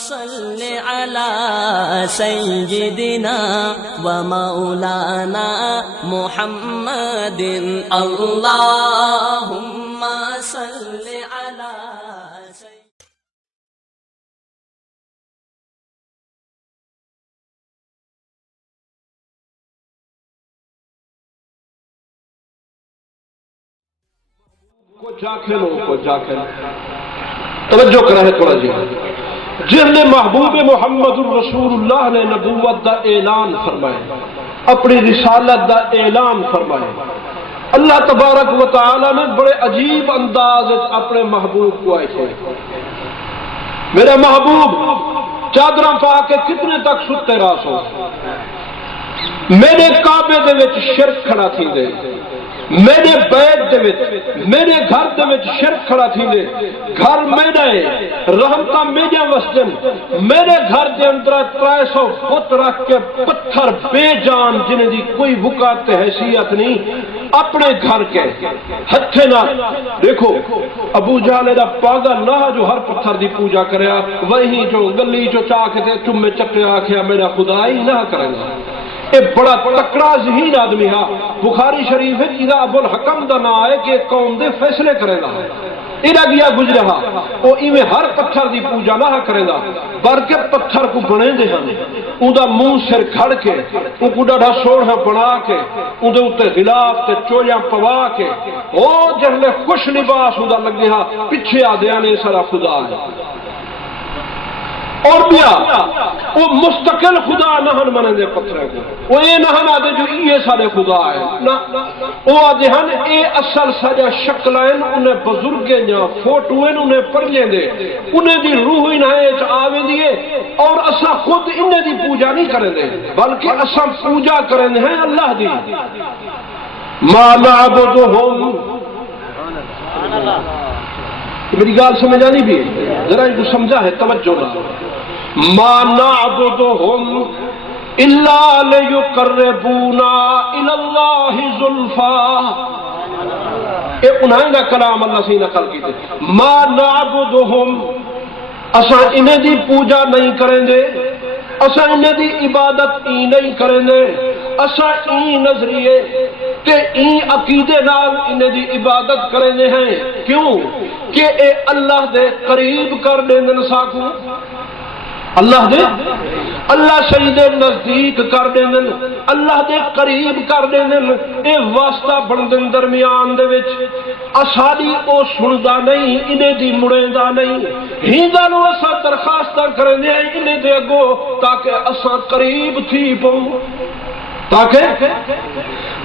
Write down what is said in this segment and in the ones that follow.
صل على سيدنا ومولانا محمد اللهم صل على کچھ آخر توجہ کرا ہے تھوڑا جی جن نے محبوب محمد الرسول اللہ نے نبوت دا اعلان فرمایا اپنی رسالت دا اعلان فرمایا اللہ تبارک و تعالی نے بڑے عجیب انداز اپنے محبوب کو آئے تھے میرا محبوب چادراں پا کے کتنے تک ستے راس ہو میرے کعبے دے وچ شرک کھڑا تھی دے میرے بیت دے وچ میرے گھر دے وچ شرک کھڑا تھی دے گھر میرا ہے رحمتہ میرے وسطن میرے گھر دے اندر 300 فٹ رکھ کے پتھر بے جان جنہیں دی کوئی وقت حیثیت نہیں اپنے گھر کے ہتھے نہ دیکھو ابو جہل دا پاگل نہ جو ہر پتھر دی پوجا کریا وہی جو گلی جو چاہ کے چمے چکے آکھیا میرا خدا ہی نہ کرے گا یہ بڑا تکڑا ذہین آدمی ہے بخاری شریف ہے جیدہ ابو الحکم دا نہ آئے کہ قوم دے فیصلے کرے گا ایرا گیا گزرا وہ ایویں ہر پتھر دی پوجا نہ کرے گا بلکہ پتھر کو بنے دے ہن اون دا منہ سر کھڑ کے اون کو ڈاڈا سوڑا بنا کے اون دے اوتے غلاف تے چولیاں پوا کے او جہلے خوش لباس اون دا لگے ہا پیچھے آ دیاں نے سارا خدا ہے اور بیا وہ مستقل خدا نہن منے دے پتھرے کو وہ اے نہن آدھے جو یہ سارے خدا ہے وہ آدھے ہن اے اصل سجا شکلائن انہیں بزرگیں یا فوٹویں انہیں پڑھ لیں دے انہیں دی روح انہیں آوے دیئے اور اسا خود انہیں دی پوجا نہیں کریں دے بلکہ اسا پوجا کریں دے ہیں اللہ دی ما نعبدہم میری گال سمجھ آنی بھی ذرا ان کو سمجھا ہے توجہ نہ ما نعبدہم الا لیقربونا الاللہ زلفا اے انہیں گا کلام اللہ سے نقل کی تھے ما نعبدہم اسا انہیں دی پوجا نہیں کریں دے اسا انہیں دی عبادت نہیں کریں دے اسا نظریے تے عقیدے نال انہیں دی عبادت کریں دے ہیں کیوں کہ اے اللہ دے قریب کر دیں دن ساکو اللہ دے اللہ شہید نزدیک کر دیں دن اللہ دے قریب کر دیں دن اے واسطہ بندن درمیان دے وچ اساڑی او سندا نہیں انہیں دی مڑیندہ نہیں ہیندہ نو اسا درخواستہ کریں دے انہیں دے گو تاکہ اسا قریب تھی پہوں تاکہ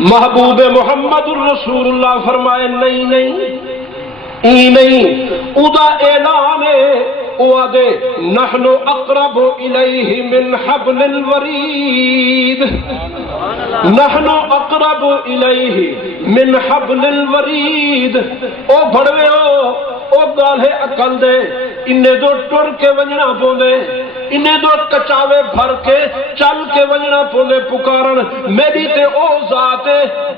محبوب محمد الرسول اللہ فرمائے نہیں ادا اعلان ہے او آدھے نحن اقرب الیہ من حبل الورید نحن اقرب الیہ من حبل الورید او بڑھوے او گالے عقل دے انہیں دو ٹر کے ونجنا پوندے انہیں دو کچاوے بھر کے چل کے ونجنا پوندے پکارن میری تے او ذات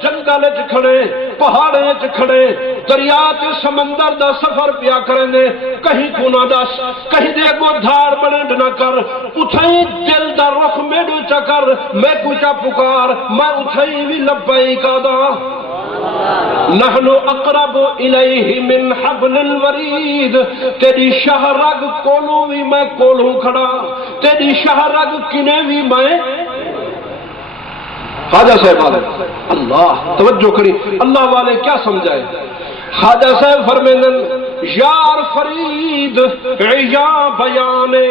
جنگل کھڑے پہاڑے کھڑے دریا تے سمندر دا سفر پیا کریں دے کہیں کونا دس کہیں دے کو دھار بنے نہ کر اتھائی دل دا رخ میڈو چکر میں کچا پکار میں اتھائی بھی لبائی کا دا نحن اقرب الیہ من حبل الورید تیری شہرگ کولوں بھی میں کولوں کھڑا تیری شہرگ کنے بھی میں خواجہ صاحب والے اللہ توجہ کری اللہ والے کیا سمجھائے خواجہ صاحب فرمیدن یار فرید عیا بیانے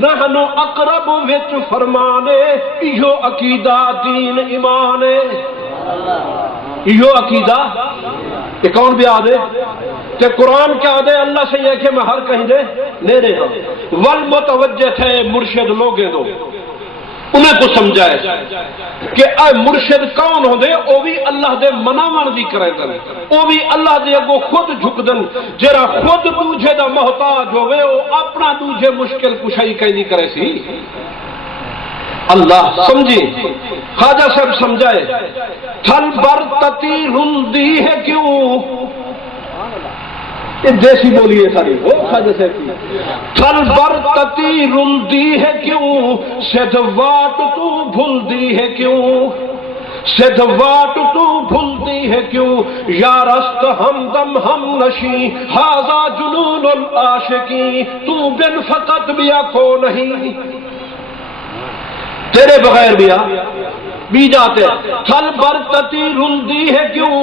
نحن اقرب وچ فرمانے ایو عقیدہ دین ایمانے ایو عقیدہ یہ کون بھی آدھے کہ قرآن کیا آدھے اللہ سے یہ کہ میں ہر کہیں دے لے رہے ہوں والمتوجہ تھے مرشد لوگے دو انہیں کو سمجھائے کہ اے مرشد کون ہو دے او بھی اللہ دے منامن دی کرے دن او بھی اللہ دے اگو خود جھک دن جرا خود دوجہ دا محتاج ہوئے او اپنا دوجہ مشکل کشائی کہیں نہیں کرے سی اللہ سمجھی خواجہ صاحب سمجھائے تھل بر تتی رندی ہے کیوں یہ دیسی بولی ہے ساری وہ خواجہ صاحب کی تھل بر تتی رلدی ہے کیوں سدھ واٹ تو بھولدی ہے کیوں سدھ واٹ تو بھولدی ہے کیوں یارست ہمدم ہم نشیں ہاذا جنون العاشقین تو بن فقط بیا کو نہیں تیرے بغیر بھی جاتے تھل برتتی رلدی ہے کیوں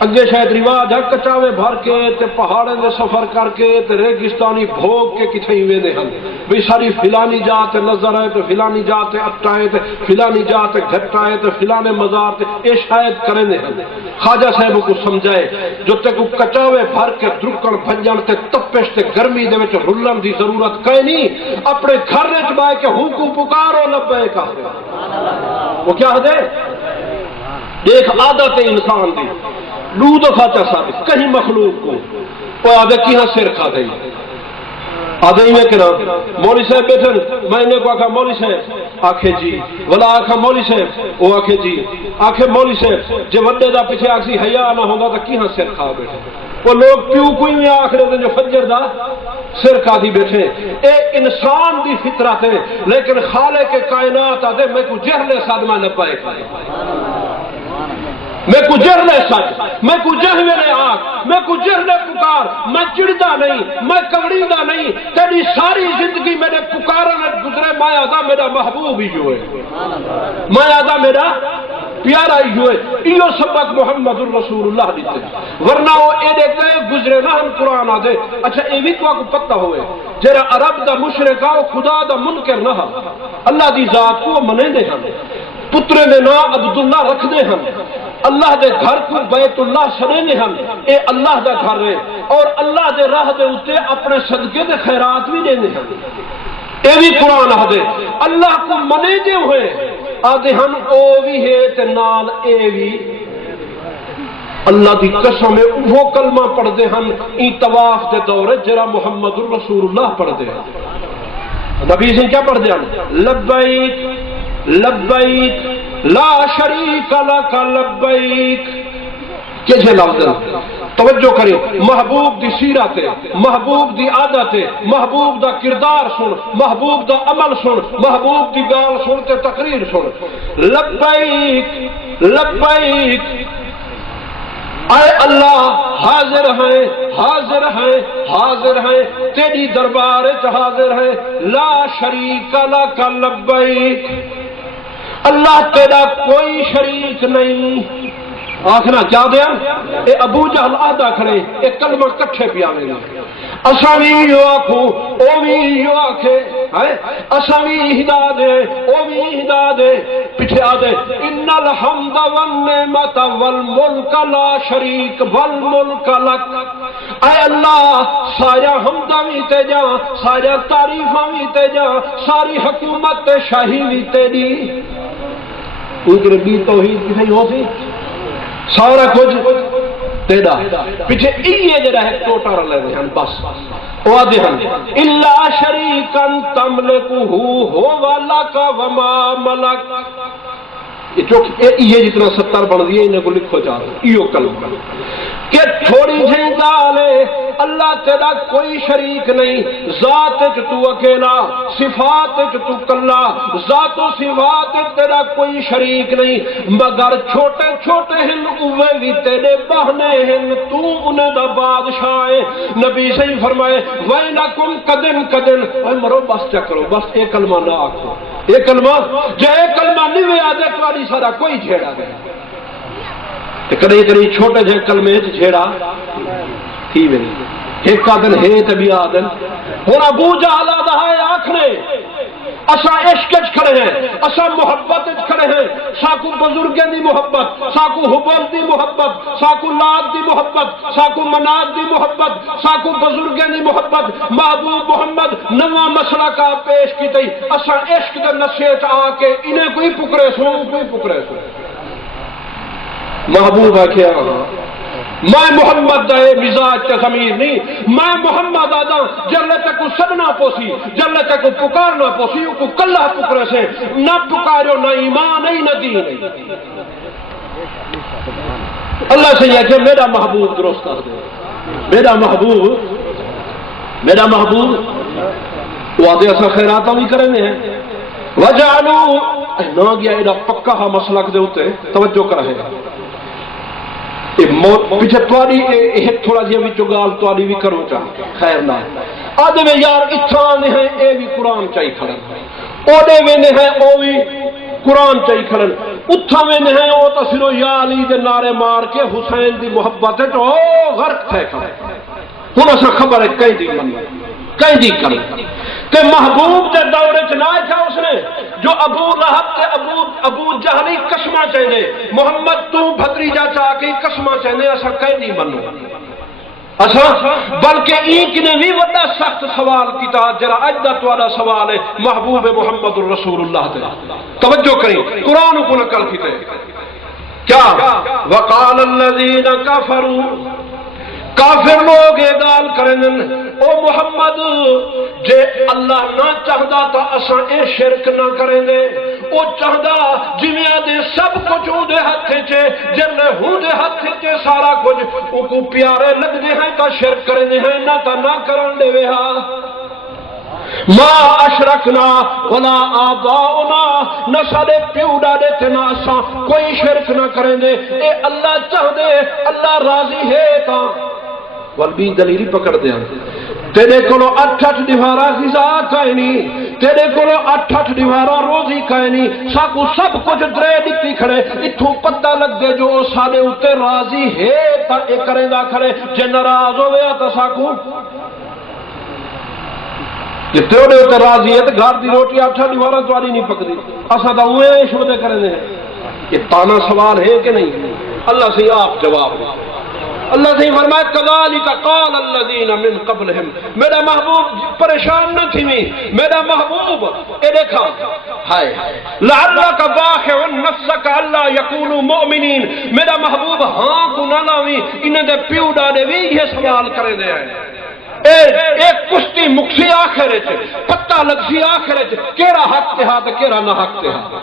اگے شاید رواج ہے کچاوے بھر کے تے پہاڑے دے سفر کر کے تے ریگستانی بھوگ کے کتھے ہی ویندے ہن بھی ساری فلانی جات نظر ہے تے فلانی جات اٹائے تے فلانی جات گھٹائے تے فلانے مزار تے اے شاید کرنے ہن خواجہ صاحب کو سمجھائے جو تے کو کچاوے بھر کے درکن بھنجن تے تپش تے گرمی دے وچ رلن دی ضرورت کہیں نہیں اپنے گھر وچ بائے کے ہوں کو پکارو لبیک وہ کیا دے دیکھ عادت انسان دی دو دفعہ ثابت کہیں مخلوق کو وہ آدھے کی ہاں سر کھا دیں آدھے ہی میں کہنا مولوی صاحب بیٹھن میں انہیں کو آکھا مولوی صاحب آکھے جی ولا آکھا مولوی صاحب وہ آکھے جی آکھے مولوی صاحب جب وڈے دا پیچھے آکسی حیا نہ ہوگا تو کی ہاں سر کھا بیٹھے وہ لوگ پیو کوئی میں آخر دے جو فجر دا سر کھا دی بیٹھے اے انسان دی فطرت ہے لیکن خالق کے کائنات آدھے میں کو جہلے صدمہ نہ پائے میں کو جہلے سچ میں کو جہلے آگ میں کو جہلے پکار میں چڑھدا نہیں میں کبڑیدا نہیں تیری ساری زندگی میرے پکارنے گزرے میں آدھا میرا محبوب ہی جو ہے میں آدھا میرا پیارا ہی جو ہے ایو سبق محمد الرسول اللہ دیتے ورنہ وہ ایڈے گئے گزرے نہ ہم قرآن آدھے اچھا ایوی کو پتہ ہوئے جرا عرب دا مشرکا و خدا دا منکر نہ اللہ دی ذات کو منے دے ہم پترے دے نا عبداللہ رکھ دے ہم اللہ دے گھر کو بیت اللہ سنے ہم اے اللہ دا گھر ہے اور اللہ دے راہ دے اتے اپنے صدقے دے خیرات بھی دینے ہم اے بھی قرآن آدھے اللہ کو منے دے ہوئے آدھے ہم او بھی ہے تے نال اے بھی اللہ دی قسم ہے وہ کلمہ پڑھ دے ہم ای طواف دے دورے جرا محمد الرسول اللہ پڑھ دے نبی سے کیا پڑھ دے ہم لبیک لبیک لا شریک لک لبیک کیسے لفظ توجہ کریں محبوب دی سیرت ہے محبوب دی عادت ہے محبوب دا کردار سن محبوب دا عمل سن محبوب دی گال سن تے تقریر سن لبیک لبیک اے اللہ حاضر ہیں حاضر ہیں حاضر ہیں تیری دربار حاضر ہیں لا شریک لک لبیک اللہ تیرا کوئی شریک نہیں آخنا کیا دیا اے ابو جہل آدھا کھڑے اے کلمہ کٹھے پیا میں اساں بھی یو آکھو او بھی یو آکھے اساں بھی ہدا دے او بھی ہدا دے پیچھے آدھے ان الحمد والنعمت والملک لا شریک والملک لک اے اللہ سارا حمدہ بھی تے جا سارا تعریفہ بھی تے جا ساری حکومت شاہی بھی تیری کوئی ربی توحید کی نہیں ہو سی سارا کچھ تیرا پیچھے ایے جڑا ہے ٹوٹا رلے دے ہن بس او آدھے ہن الا شریکن تملکہ ہو لک وما ملک یہ جتنا 70 بن دیا انہیں کو لکھو چاہ ایو کلمہ کہ تھوڑی جھیں گالے اللہ تیرا کوئی شریک نہیں ذات تو اکیلا صفات تو کلا ذات و صفات تیرا کوئی شریک نہیں مگر چھوٹے چھوٹے ہن اوے بھی تیرے بہنے ہن تو انہیں دا بادشاہ ہے نبی صحیح فرمائے وَإِنَكُمْ قَدٍ قَدٍ اے مرو بس چکرو بس ایک کلمہ نہ آکھو ایک کلمہ جو ایک کلمہ نہیں ہوئے آدھے کواری سارا کوئی جھیڑا گیا کدی کدی چھوٹے جھے کلمے جھیڑا تھی بھی نہیں ایک آدن ہے تبھی آدن ہون ابو جہل آدھا ہے آکھنے اسا عشق کھڑے ہیں اسا محبت کھڑے ہیں ساکو بزرگیں دی محبت ساکو حبل دی محبت ساکو لاد دی محبت ساکو مناد دی محبت ساکو بزرگیں دی محبت محبوب محمد نواں مسئلہ کا پیش کی تھی اسا عشق دے نشے آ کے انہیں کوئی پکرے سو کوئی پکرے سو محبوب ہے کیا میں محمد دے مزاج کے ضمیر نہیں میں محمد آدھا جلے تک کو سدنا پوسی جلے تک کو پکارنا پوسی کو کلہ پکرے سے نہ پکارو نہ ایمان نہیں نہ دین نہیں اللہ سے یہ کہ میرا محبوب درست کر دے میرا محبوب وہ آدھے ایسا خیرات بھی کریں ہیں وجعلوا نہ گیا ایڈا پکا ہا مسلک دے ہوتے توجہ کرے پیچھے تھوڑی تھوڑا جہا بھی گال تھوڑی بھی کرو چاہ خیر نہ آدھے میں یار اتھاں نے ہیں اے بھی قرآن چاہی کھڑن اوڈے میں نے ہیں او بھی قرآن چاہی کھڑن اتھاں میں نے ہیں او تصیرو یا علی دے نعرے مار کے حسین دی محبت ہے تو غرق تھے کھڑے ہن اسا خبر ہے کہیں دی کہیں دی کریں کہ محبوب دے دورے چنائے تھا اس نے جو ابو لہب تے ابو جہلی قسمہ چاہنے محمد تو بھتریجا چاہ کے قسمہ چاہنے ایسا کہیں نہیں منو ایسا بلکہ ایک نے بھی بڑا سخت سوال کیتا جرا اجدہ توڑا سوال ہے محبوب محمد الرسول اللہ دے توجہ کریں قرآن کو نقل کیتے کیا وقال الذین کفروا کافر لوگ یہ گال کریں او محمد جے اللہ نہ چاہدا تا اساں اے شرک نہ کریں گے او چاہدا جویں دے سب کچھ او دے ہتھ چے جن ہوں دے ہتھ چے سارا کچھ او کو پیارے لگ دے ہیں تا شرک کریں ہیں نہ تا نہ کرن دے ہا ما اشرکنا ولا آباؤنا نہ سارے پیو ڈاڈے تے نہ اساں کوئی شرک نہ کریں گے اے اللہ چاہ دے اللہ راضی ہے تا والبی دلیری پکڑ دیا تیرے کولو 8 دیوارا غذا کائے نہیں تیرے کولو 8 دیوارا روزی کائے نہیں ساکو سب کچھ درے ڈکتی کھڑے اتھوں پتہ لگ دے جو سارے اتے راضی ہے تا ایک کریں گا کھڑے جے ناراض ہو گیا تا ساکو جتے ہونے اتے راضی ہے تو گھر دی روٹی 8 دیوارا تواری نہیں پکڑی اسا دا اوے شبدے کریں دے یہ تانا سوال ہے کہ نہیں اللہ سے آپ جواب دے اللہ سے فرمایا کذالک قال الذین من قبلہم میرا محبوب پریشان نہ تھی میرا محبوب اے دیکھا ہائے لعلک باخع نفسک الا یکونوا مؤمنین میرا محبوب ہاں کو نہ لاوی انہاں دے پیو ڈاڈے بھی یہ سوال کرے دے ہیں ایک کشتی مکسی آخر پتہ لگسی آخر کیڑا حق تے ہا تے کیڑا نہ حق تے ہا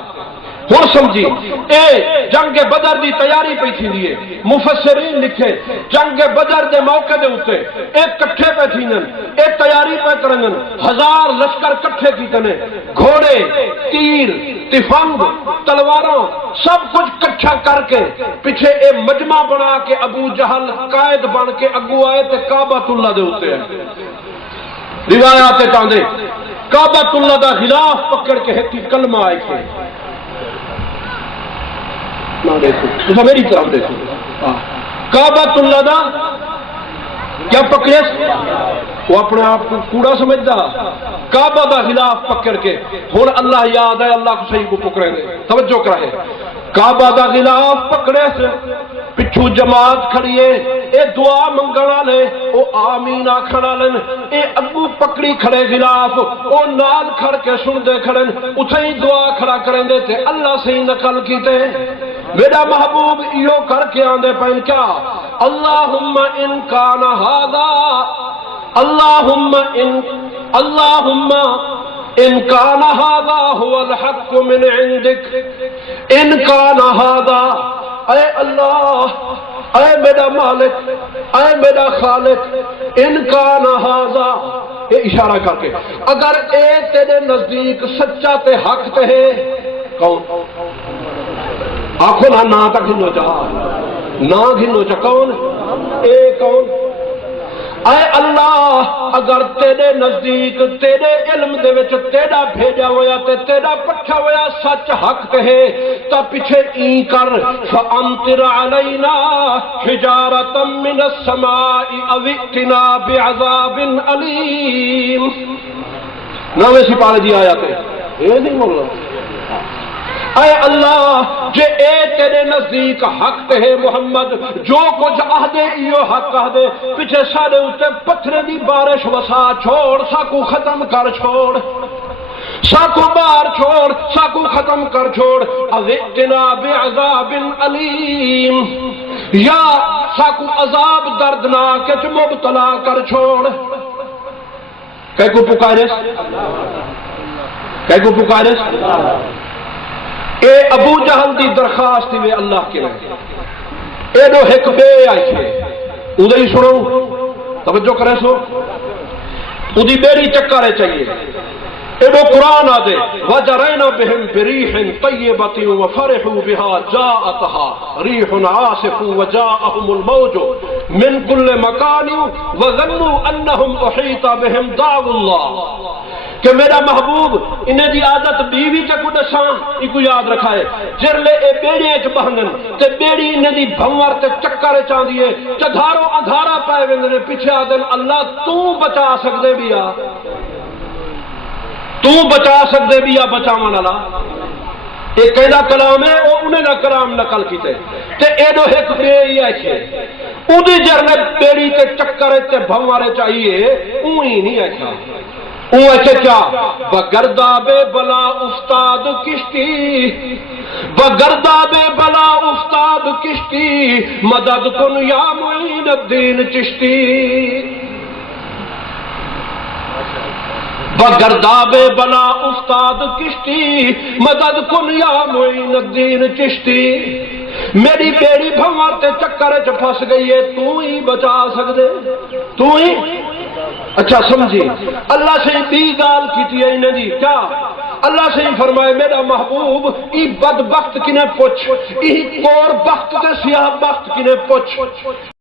ہن سمجھی اے جنگ بدر دی تیاری پئی تھی دیے مفسرین لکھے جنگ بدر دے موقع دے اوتے ایک کٹھے پہ تھینن اے تیاری پہ کرنن 1000 لشکر کٹھے کیتے نے گھوڑے تیر تفنگ تلواراں سب کچھ کٹھا کر کے پیچھے اے مجمع بنا کے ابو جہل قائد بن کے اگو آئے تے کعبۃ اللہ دے اوتے ہیں روایات تاندے کعبۃ اللہ دا غلاف پکڑ کے ایک کلمہ آئے تھے دیکھو میری طرف دیکھو کعبۃ اللہ دا کیا پکڑے وہ اپنے آپ کو کوڑا سمجھتا کعبہ دا خلاف پکڑ کے ہن اللہ یاد ہے اللہ کو صحیح کو پکڑے دے توجہ کرے کعبہ دا خلاف پکڑے سے پچھو جماعت کھڑیے اے دعا منگنا لے او آمین آکھنا لن اے ابو پکڑی کھڑے خلاف او نال کھڑ کے سن دے کھڑن اتھائی دعا کھڑا کریں دے تے اللہ سے نقل کیتے میرا محبوب ایو کر کے آندے پہن کیا اللہم ان کان ہادا اللہم ان کان ہادا هو الحق من عندك ان کان ہادا اے اللہ اے میرا مالک اے میرا خالق ان کان ہادا یہ اشارہ کر کے اگر اے تیرے نزدیک سچا تے حق تے ہے کون آنکھوں نہ تک گھنو چاہا نہ گھنو چاہ کون اے کون اے اللہ اگر تیرے نزدیک تیرے علم دے وچ تیرا بھیجا ہویا تے تیرا پٹھا ہویا سچ حق کہے تا پیچھے این کر فامطر علینا حجارتا من السماء او ائتنا بعذاب علیم نویں سپارے دی آیات ہے یہ نہیں بول رہا اے اللہ جے اے تیرے نزدیک حق تے ہے محمد جو کچھ آہدے ایو حق آہدے پیچھے سارے اتے پتھرے دی بارش وسا چھوڑ ساکو ختم کر چھوڑ ساکو بار چھوڑ ساکو ختم کر چھوڑ اوئتنا بعذاب علیم یا ساکو عذاب دردناک چ مبتلا کر چھوڑ کئی کو پکارس کئی کو پکارس اے ابو جہل دی درخواست ہوئے اللہ کے لئے اے دو ایک بے آئی تھے ادھر ہی سنو توجہ کرے سو ادی بیڑی چکرے چاہیے ایڈو قرآن آدے وَجَرَيْنَا بِهِمْ بِرِيحٍ طَيِّبَةٍ وَفَرِحُوا بِهَا جَاءَتْهَا رِيحٌ عَاصِفٌ وَجَاءَهُمُ الْمَوْجُ مِنْ كُلِّ مَكَانٍ وَظَنُّوا أَنَّهُمْ أُحِيطَ بِهِمْ دَعَوُا اللَّهَ کہ میرا محبوب انہیں دی عادت بیوی چکو دساں ایک یاد رکھائے جرلے اے بیڑی اچ بہنن تے بیڑی انہیں دی بھنور تے چکر چاندیے چدھارو اندھارا پائے وندنے پیچھے آدن اللہ تو بچا سکدے بھی آ تو بچا سکدے بھی آ بچاون والا یہ کہنا کلام ہے وہ انہیں دا کلام نقل کیتے تے ایڈو ایک بے ہی ہے اودی جرلے بیڑی تے چکر تے بھنور چاہیے اوہی نہیں ہے اون ایسے کیا بگرداب بلا استاد کشتی بگرداب بلا استاد کشتی مدد کن یا معین الدین چشتی بگرداب بلا استاد کشتی مدد کن یا معین الدین چشتی میری بیڑی بھنور تے چکر چ پھس گئی ہے تو ہی بچا سکدے تو ہی اچھا سمجھی اللہ سے دی گال کیتی ہے انہیں دی کیا اللہ سے فرمائے میرا محبوب ای بدبخت کنے پوچھ ای کور بخت تے سیاہ بخت کنے پوچھ